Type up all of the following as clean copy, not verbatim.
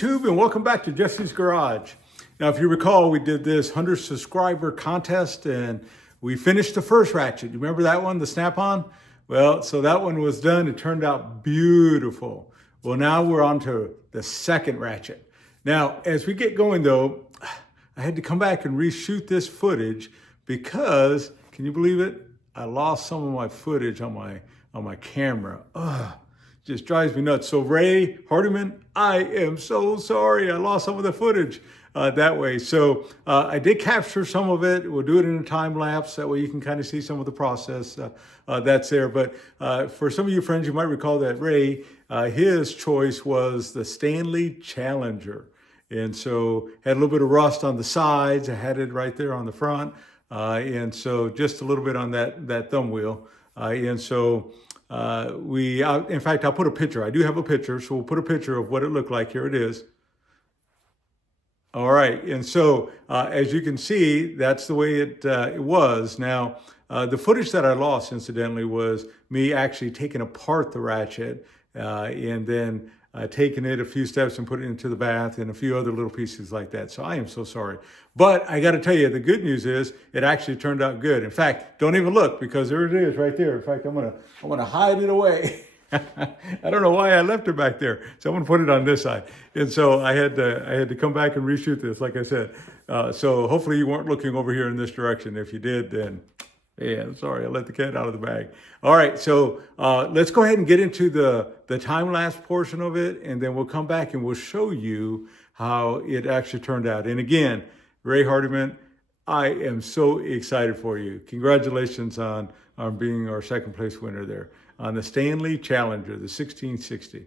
YouTube, and welcome back to Jesse's Garage. Now, if you recall, we did this 100 subscriber contest and we finished the first ratchet. You remember that one, the snap-on? Well, so that one was done. It turned out beautiful. Well, now we're on to the second ratchet. Now, as we get going though, I had to come back and reshoot this footage because, can you believe it? I lost some of my footage on my camera. Ugh. Just drives me nuts. So Ray Hardiman, I am so sorry. I lost some of the footage that way. So I did capture some of it. We'll do it in a time lapse. That way you can kind of see some of the process that's there. But for some of you friends, you might recall that Ray, his choice was the Stanley Challenger. And so had a little bit of rust on the sides. I had it right there on the front. And so just a little bit on that thumb wheel. And so in fact, I'll put a picture. I do have a picture, so we'll put a picture of what it looked like. Here it is. All right, and so as you can see, that's the way it was. Now, the footage that I lost, incidentally, was me actually taking apart the ratchet and then taking it a few steps and putting it into the bath and a few other little pieces like that. So I am so sorry. But I got to tell you, the good news is it actually turned out good. In fact, don't even look because there it is right there. In fact, I'm gonna hide it away. I don't know why I left it back there. So I'm gonna put it on this side. And so I had to come back and reshoot this, like I said. So hopefully you weren't looking over here in this direction. If you did, then yeah, I'm sorry, I let the cat out of the bag. All right, so let's go ahead and get into the time-lapse portion of it, and then we'll come back and we'll show you how it actually turned out. And again, Ray Hardiman, I am so excited for you. Congratulations on being our second place winner there on the Stanley Challenger, the 1660.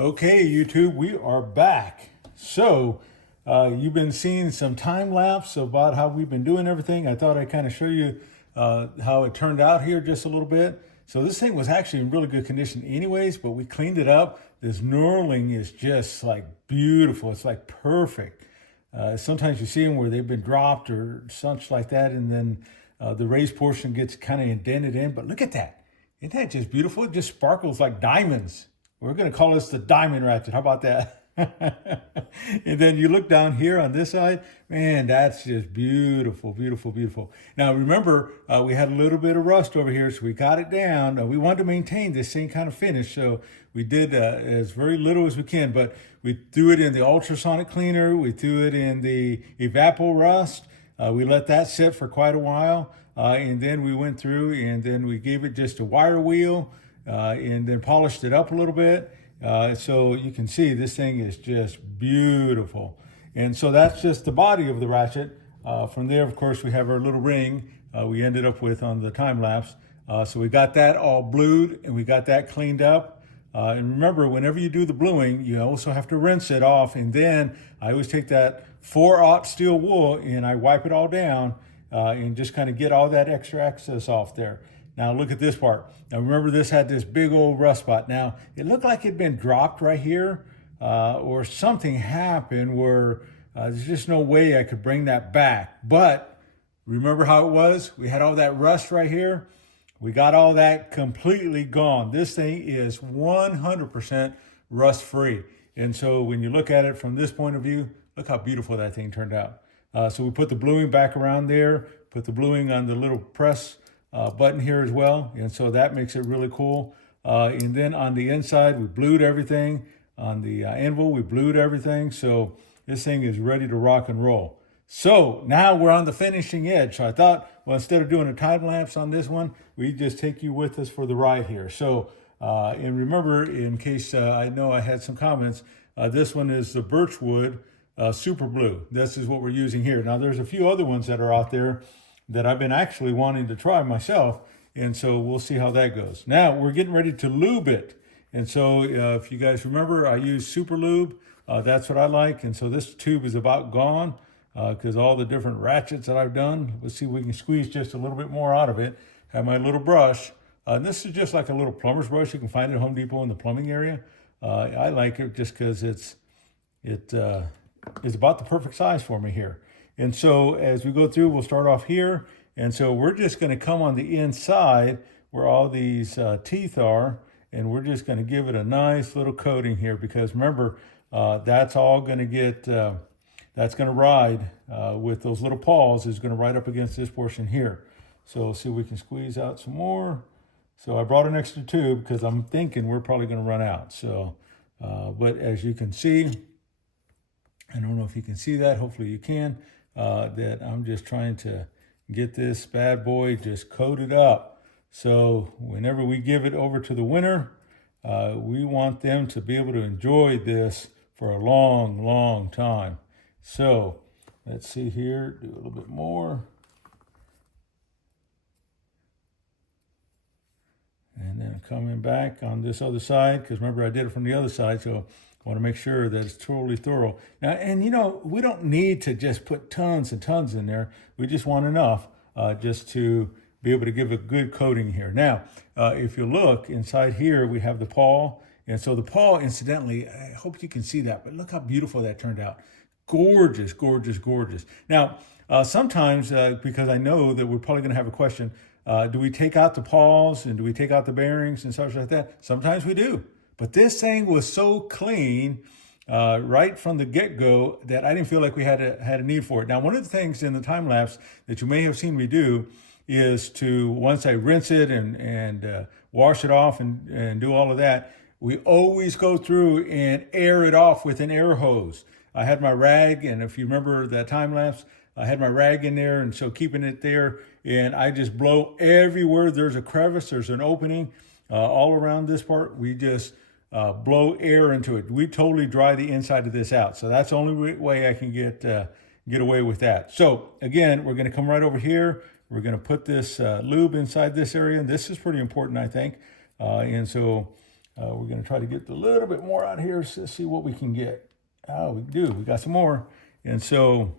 Okay, YouTube, we are back. So you've been seeing some time lapse about how we've been doing everything. I thought I'd kind of show you how it turned out here just a little bit. So this thing was actually in really good condition anyways, but we cleaned it up. This knurling is just like beautiful. It's like perfect. Sometimes you see them where they've been dropped or such like that, and then the raised portion gets kind of indented in. But look at that. Isn't that just beautiful? It just sparkles like diamonds. We're going to call this the diamond ratchet. How about that? And then you look down here on this side, man, that's just beautiful, beautiful, beautiful. Now, remember, we had a little bit of rust over here, so we got it down. We wanted to maintain this same kind of finish, so we did as very little as we can, but we threw it in the ultrasonic cleaner. We threw it in the Evapo Rust. We let that sit for quite a while, and then we went through and then we gave it just a wire wheel. And then polished it up a little bit. So you can see this thing is just beautiful. And so that's just the body of the ratchet. From there, of course, we have our little ring we ended up with on the time lapse. So we got that all blued and we got that cleaned up. And remember, whenever you do the bluing, you also have to rinse it off. And then I always take that 4/0 steel wool and I wipe it all down and just kind of get all that extra excess off there. Now look at this part. Now remember, this had this big old rust spot. Now it looked like it'd been dropped right here or something happened where There's just no way I could bring that back. But remember how it was? We had all that rust right here. We got all that completely gone. This thing is 100% rust free. And so when you look at it from this point of view, look how beautiful that thing turned out. So we put the bluing back around there, put the bluing on the little press button here as well. And so that makes it really cool. And then on the inside, we blued everything. On the anvil, we blued everything. So this thing is ready to rock and roll. So now we're on the finishing edge. So I thought, well, instead of doing a time lapse on this one, we just take you with us for the ride here. So, and remember, in case I know I had some comments, this one is the Birchwood Super Blue. This is what we're using here. Now, there's a few other ones that are out there that I've been actually wanting to try myself. And so we'll see how that goes. Now, we're getting ready to lube it. And so if you guys remember, I use Super Lube. That's what I like. And so this tube is about gone. Because all the different ratchets that I've done, let's see if we can squeeze just a little bit more out of it. Have my little brush. This is just like a little plumber's brush. You can find it at Home Depot in the plumbing area. I like it just because it's about the perfect size for me here. And so as we go through, we'll start off here. And so we're just going to come on the inside where all these teeth are, and we're just going to give it a nice little coating here because remember, that's all going to get... that's going to ride with those little paws is going to ride up against this portion here. So see if we can squeeze out some more. So I brought an extra tube because I'm thinking we're probably going to run out. So, but as you can see, I don't know if you can see that. Hopefully you can, that I'm just trying to get this bad boy just coated up. So whenever we give it over to the winner, we want them to be able to enjoy this for a long, long time. So let's see here, do a little bit more. And then coming back on this other side, because remember I did it from the other side, so I want to make sure that it's totally thorough. Now, and you know, we don't need to just put tons and tons in there. We just want enough just to be able to give a good coating here. Now, if you look inside here, we have the paw. And so the paw, incidentally, I hope you can see that, but look how beautiful that turned out. Gorgeous, gorgeous, gorgeous. Now, sometimes, because I know that we're probably going to have a question, do we take out the paws and do we take out the bearings and stuff like that? Sometimes we do. But this thing was so clean right from the get-go that I didn't feel like we had a need for it. Now, one of the things in the time lapse that you may have seen me do is to, once I rinse it and wash it off and do all of that, we always go through and air it off with an air hose. I had my rag, and if you remember that time lapse, I had my rag in there, and so keeping it there, and I just blow everywhere. There's a crevice, there's an opening all around this part. We just blow air into it. We totally dry the inside of this out. So that's the only way I can get away with that. So again, we're going to come right over here. We're going to put this lube inside this area, and this is pretty important, I think. And so we're going to try to get a little bit more out here to see what we can get. Oh, we do. We got some more. And so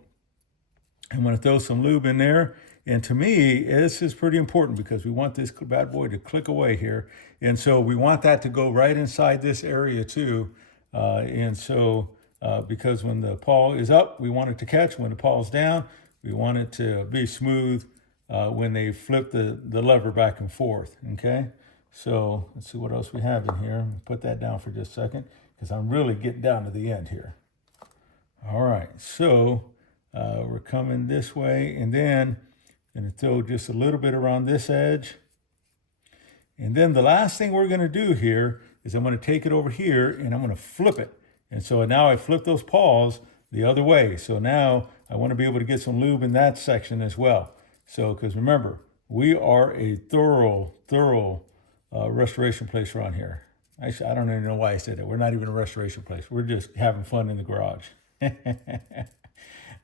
I'm going to throw some lube in there. And to me, this is pretty important because we want this bad boy to click away here. And so we want that to go right inside this area too. And so because when the paw is up, we want it to catch. When the paw is down, we want it to be smooth when they flip the lever back and forth. Okay. So let's see what else we have in here. Put that down for just a second because I'm really getting down to the end here. All right, so we're coming this way, and then I'm going to throw just a little bit around this edge. And then the last thing we're going to do here is I'm going to take it over here, and I'm going to flip it. And so now I flip those paws the other way. So now I want to be able to get some lube in that section as well. So, because remember, we are a thorough restoration place around here. Actually, I don't even know why I said that. We're not even a restoration place. We're just having fun in the garage.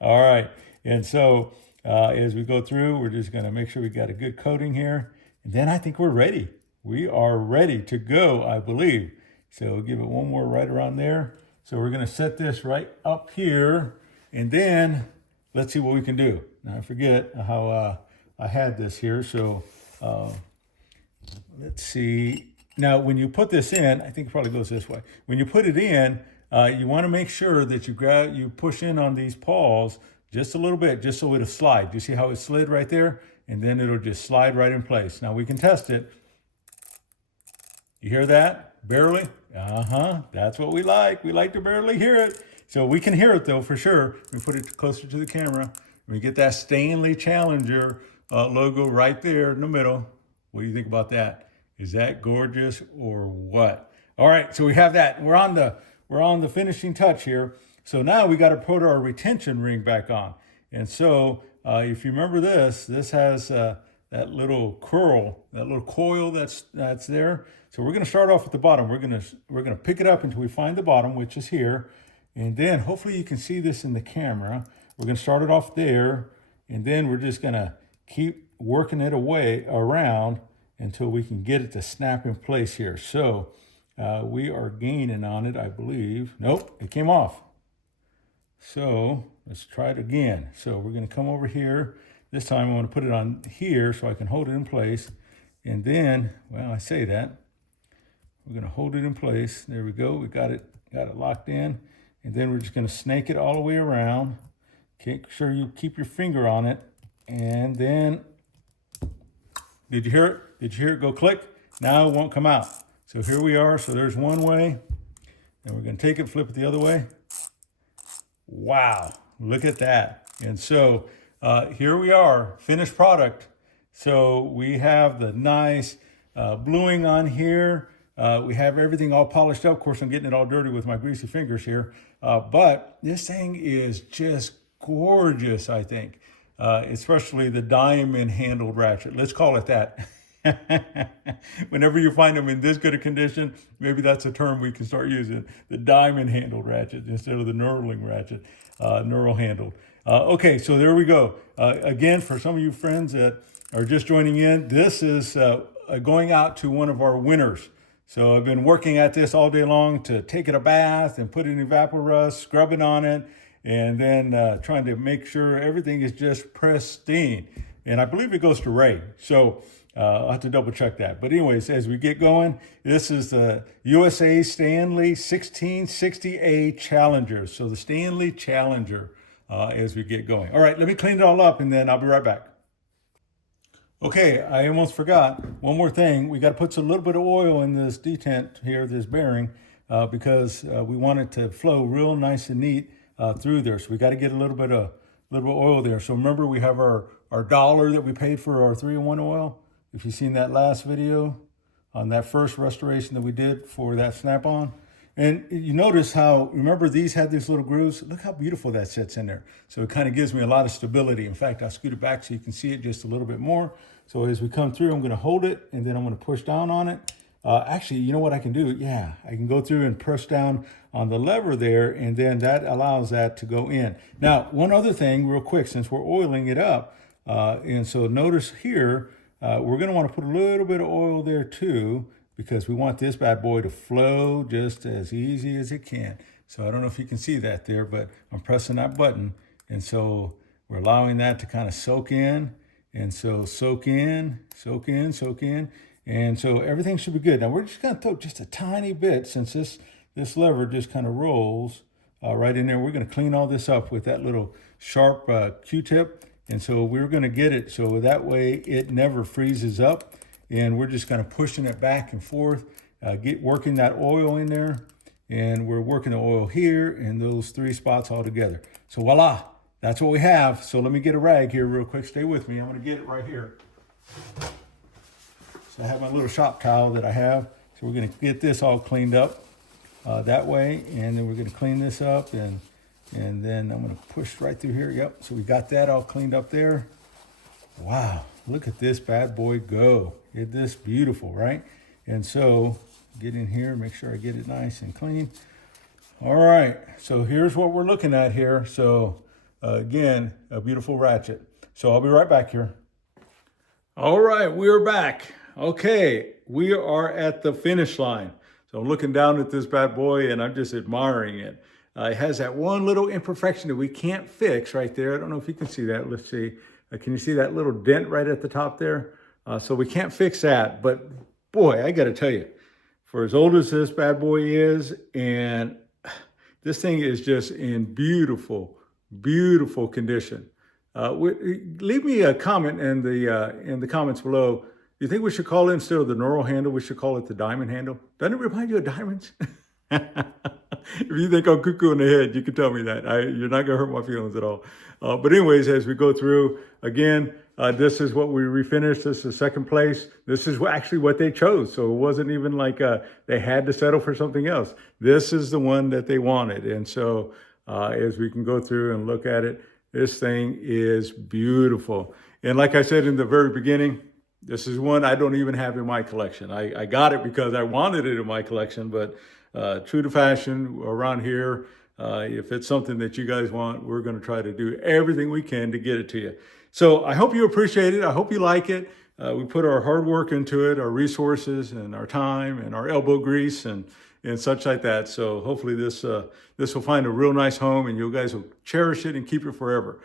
All right. And so as we go through, we're just going to make sure we got a good coating here. And then I think we're ready. We are ready to go, I believe. So we'll give it one more right around there. So we're going to set this right up here. And then let's see what we can do. Now I forget how I had this here. So let's see. Now, when you put this in, I think it probably goes this way. When you put it in, you want to make sure that you push in on these paws just a little bit, just so it'll slide. You see how it slid right there? And then it'll just slide right in place. Now we can test it. You hear that? Barely? That's what we like. We like to barely hear it. So we can hear it though, for sure. We put it closer to the camera. We get that Stanley Challenger logo right there in the middle. What do you think about that? Is that gorgeous or what? All right, so we have that. We're on the finishing touch here. So now we got to put our retention ring back on. And so if you remember this has that little curl, that little coil that's there. So we're going to start off at the bottom. We're going to pick it up until we find the bottom, which is here. And then hopefully you can see this in the camera. We're going to start it off there, and then we're just going to keep working it away around until we can get it to snap in place here. So we are gaining on it, I believe. Nope, it came off. So let's try it again. So we're going to come over here. This time I'm going to put it on here so I can hold it in place. And then, well, I say that. We're going to hold it in place. There we go. We got it locked in. And then we're just going to snake it all the way around. Make sure you keep your finger on it. And then, did you hear it? Did you hear it go click? Now it won't come out. So here we are. So there's one way. And we're going to take it, flip it the other way. Wow, look at that. And so here we are, finished product. So we have the nice bluing on here. We have everything all polished up. Of course, I'm getting it all dirty with my greasy fingers here. But this thing is just gorgeous, I think. Especially the diamond handled ratchet. Let's call it that. Whenever you find them in this good a condition, maybe that's a term we can start using. The diamond handled ratchet instead of the knurling ratchet, knurl handled. Okay, so there we go. Again, for some of you friends that are just joining in, this is going out to one of our winners. So I've been working at this all day long to take it a bath and put it in evaporust, scrubbing on it, and then trying to make sure everything is just pristine. And I believe it goes to Ray. So I'll have to double check that. But anyways, as we get going, this is the USA Stanley 1660A Challenger. So the Stanley Challenger as we get going. All right, let me clean it all up and then I'll be right back. Okay, I almost forgot. One more thing. We got to put a little bit of oil in this detent here, this bearing, because we want it to flow real nice and neat through there. So we got to get a little bit of oil there. So remember, we have our $1 that we paid for our 3-in-1 oil. If you've seen that last video on that first restoration that we did for that snap-on. And you notice how, remember these had these little grooves? Look how beautiful that sits in there. So it kind of gives me a lot of stability. In fact, I'll scoot it back so you can see it just a little bit more. So as we come through, I'm going to hold it and then I'm going to push down on it. Actually, you know what I can do? Yeah, I can go through and press down on the lever there, and then that allows that to go in. Now, one other thing real quick, since we're oiling it up, and so notice here, we're going to want to put a little bit of oil there too, because we want this bad boy to flow just as easy as it can. So I don't know if you can see that there, but I'm pressing that button. And so we're allowing that to kind of soak in. And so soak in, soak in, soak in. And so everything should be good. Now we're just going to throw just a tiny bit, since this lever just kind of rolls right in there. We're going to clean all this up with that little sharp Q-tip. And so we're going to get it so that way it never freezes up. And we're just kind of pushing it back and forth, working that oil in there. And we're working the oil here and those 3 spots all together. So voila, that's what we have. So let me get a rag here real quick. Stay with me. I'm going to get it right here. So I have my little shop towel that I have. So we're going to get this all cleaned up that way. And then we're going to clean this up. And then I'm going to push right through here. Yep. So we got that all cleaned up there. Wow. Look at this bad boy go. Isn't this beautiful, right? And so get in here, make sure I get it nice and clean. All right, so here's what we're looking at here. So again, a beautiful ratchet. So I'll be right back here. All right, we're back. Okay, we are at the finish line. So I'm looking down at this bad boy and I'm just admiring it. It has that one little imperfection that we can't fix right there. I don't know if you can see that. Let's see. Can you see that little dent right at the top there? So we can't fix that. But boy, I got to tell you, for as old as this bad boy is, and This thing is just in beautiful, beautiful condition. Leave me a comment in the comments below. You think we should call it, instead of the normal handle, we should call it the diamond handle? Doesn't it remind you of diamonds? If you think I'm cuckoo in the head, you can tell me that. You're not going to hurt my feelings at all. But anyways, as we go through, again, this is what we refinished. This is second place. This is actually what they chose. So it wasn't even like they had to settle for something else. This is the one that they wanted. And so as we can go through and look at it, this thing is beautiful. And like I said in the very beginning, this is one I don't even have in my collection. I got it because I wanted it in my collection, but true to fashion around here, if it's something that you guys want, we're going to try to do everything we can to get it to you. So I hope you appreciate it. I hope you like it. We put our hard work into it, our resources and our time and our elbow grease and such like that. So hopefully this will find a real nice home and you guys will cherish it and keep it forever.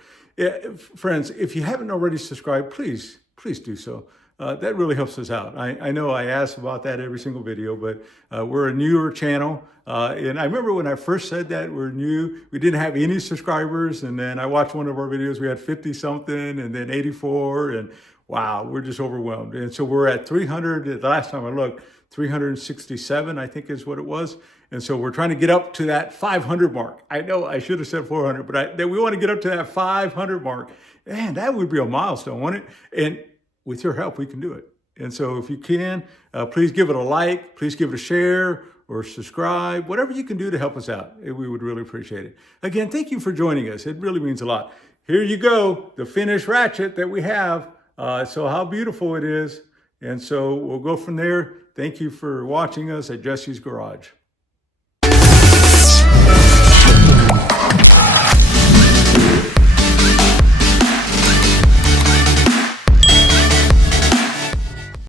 Friends, if you haven't already subscribed, please do so. That really helps us out. I know I ask about that every single video, but we're a newer channel. And I remember when I first said that we're new, we didn't have any subscribers. And then I watched one of our videos, we had 50 something and then 84. And wow, we're just overwhelmed. And so we're at 300, the last time I looked, 367, I think is what it was. And so we're trying to get up to that 500 mark. I know I should have said 400, but we want to get up to that 500 mark. Man, that would be a milestone, wouldn't it? And with your help, we can do it. And so if you can, please give it a like, please give it a share or subscribe, whatever you can do to help us out. We would really appreciate it. Again, thank you for joining us. It really means a lot. Here you go, the finished ratchet that we have. So how beautiful it is. And so we'll go from there. Thank you for watching us at Jesse's Garage.